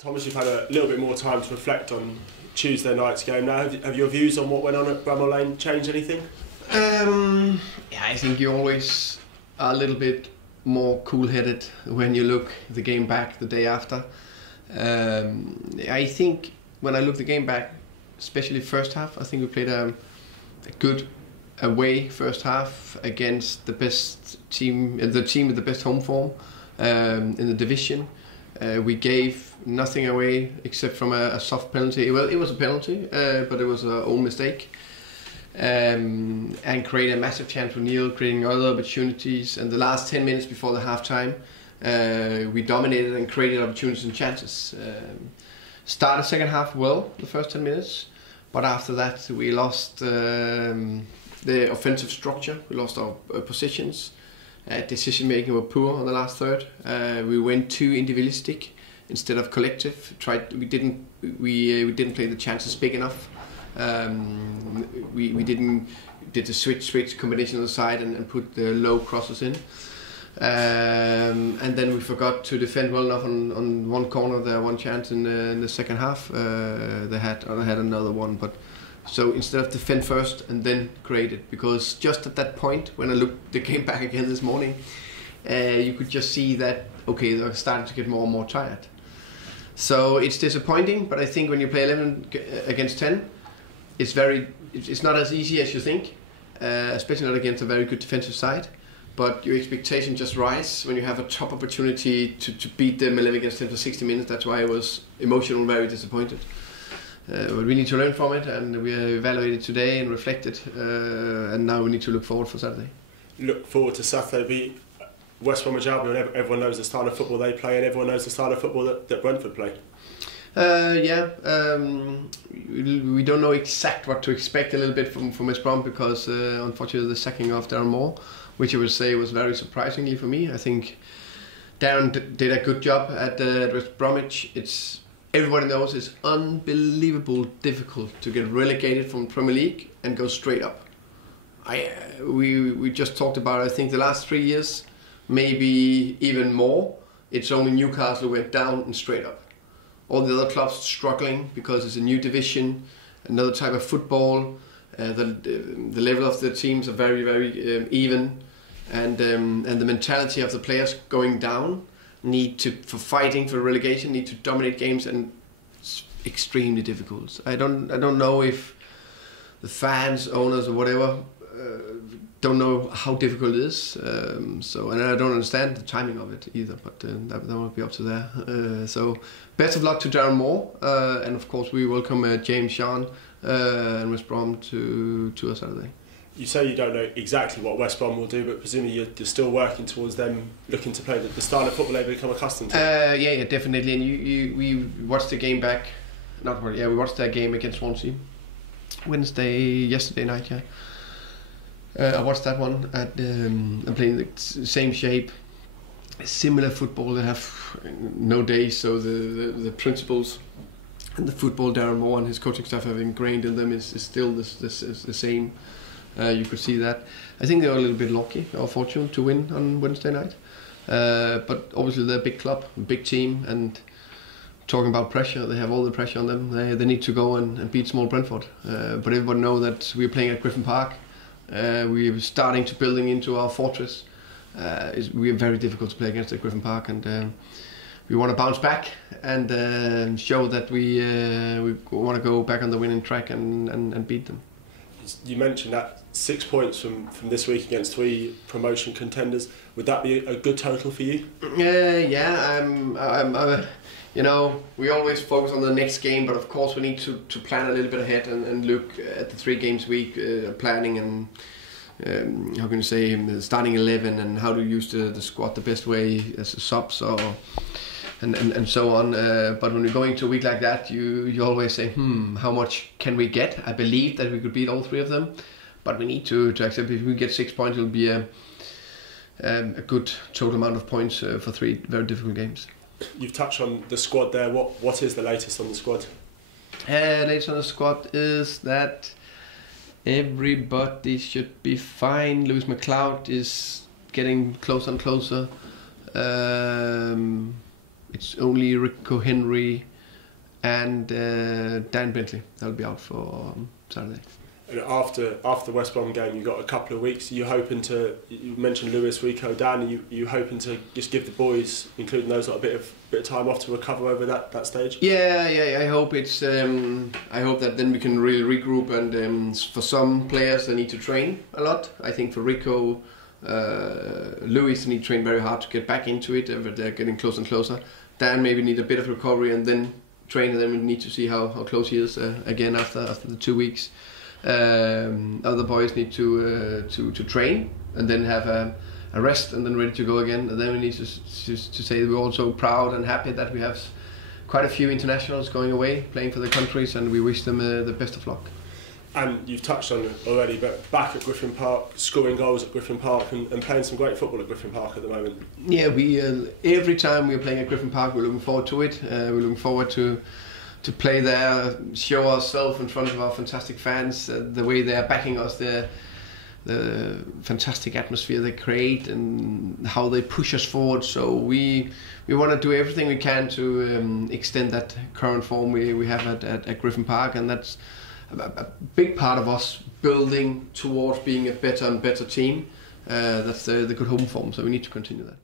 Thomas, you've had a little bit more time to reflect on Tuesday night's game now. Have your views on what went on at Bramall Lane changed anything? Yeah, I think you always are a little bit more cool-headed when you look the game back the day after. I think when I look the game back, especially first half, I think we played a good away first half against the best team, the team with the best home form in the division. We gave nothing away except from a soft penalty. Well, it was a penalty, but it was our own mistake. And created a massive chance for Neil, creating other opportunities. And the last 10 minutes before the half time, we dominated and created opportunities and chances. Started second half well, the first 10 minutes, but after that we lost the offensive structure. We lost our positions. Decision making were poor on the last third. We went too individualistic instead of collective. We didn't play the chances big enough. We did the switch combination on the side and put the low crosses in. And then we forgot to defend well enough on one corner. There one chance in the second half. They had another one, but so instead of defend first and then create it, because just at that point when I looked the game back again this morning, you could just see that okay, they're starting to get more and more tired. So it's disappointing, but I think when you play 11 against 10, it's not as easy as you think, especially not against a very good defensive side. But your expectation just rise when you have a top opportunity to beat them 11 against 10 for 60 minutes. That's why I was emotionally very disappointed. But we need to learn from it, and we evaluated today and reflected, and now we need to look forward for Saturday. Look forward to Saturday. Beat West Bromwich Albion. Everyone knows the style of football they play, and everyone knows the style of football that Brentford play. We don't know exact what to expect a little bit from West Brom, because unfortunately the sacking of Darren Moore, which I would say was very surprisingly for me. I think Darren did a good job at West Bromwich. Everybody knows it's unbelievable difficult to get relegated from Premier League and go straight up. We just talked about, I think, the last 3 years, maybe even more. It's only Newcastle who went down and straight up. All the other clubs struggling because it's a new division, another type of football. The level of the teams are very, very even, and the mentality of the players going down for fighting for relegation, need to dominate games, and it's extremely difficult. I don't know if the fans, owners, or whatever don't know how difficult it is. And I don't understand the timing of it either. But that will be up to there. So best of luck to Darren Moore, and of course we welcome James Sean and West Brom to us Saturday. You say you don't know exactly what West Brom will do, but presumably you're still working towards them looking to play the style of football they've become accustomed to. Yeah, definitely. And we watched the game back. We watched that game against Swansea yesterday night. Yeah, I watched that one. I'm playing the same shape, similar football. They have no days, so the principles and the football Darren Moore and his coaching staff have ingrained in them is still the same. You could see that. I think they were a little bit lucky or fortunate to win on Wednesday night. But obviously they're a big club, a big team, and talking about pressure, they have all the pressure on them. They need to go and beat small Brentford. But everyone knows that we're playing at Griffin Park. We're starting to building into our fortress. We are very difficult to play against at Griffin Park, and we want to bounce back and show that we want to go back on the winning track and beat them. You mentioned that 6 points from this week against 3 promotion contenders. Would that be a good total for you? We always focus on the next game, but of course we need to plan a little bit ahead and look at the 3 games week, planning and how can you say, starting 11 and how to use the squad the best way as a subs and so on. But when we're going to a week like that, you always say, how much can we get? I believe that we could beat all 3 of them, but we need to accept if we get 6 points, it'll be a good total amount of points for 3 very difficult games. You've touched on the squad there. What is the latest on the squad? Latest on the squad is that everybody should be fine. Lewis McLeod is getting closer and closer. it's only Rico Henry and Dan Bentley that'll be out for Saturday. And after the West Brom game, you got a couple of weeks. You mentioned Lewis, Rico, Dan. You hoping to just give the boys, including those, a bit of time off to recover over that stage? Yeah. I hope it's. I hope that then we can really regroup. And for some players, they need to train a lot. I think for Rico, Lewis need to train very hard to get back into it. But they're getting closer and closer. Dan maybe need a bit of recovery and then train. And then we need to see how close he is again after the 2 weeks. Other boys need to train and then have a rest and then ready to go again. And then we need to say we're also proud and happy that we have quite a few internationals going away playing for their countries, and we wish them the best of luck. And you've touched on it already, but back at Griffin Park, scoring goals at Griffin Park and playing some great football at Griffin Park at the moment. Yeah, we every time we're playing at Griffin Park, we're looking forward to it. We're looking forward to play there, show ourselves in front of our fantastic fans, the way they are backing us, the fantastic atmosphere they create and how they push us forward. So we want to do everything we can to extend that current form we have at Griffin Park, and that's a big part of us building towards being a better and better team. That's the good home form, so we need to continue that.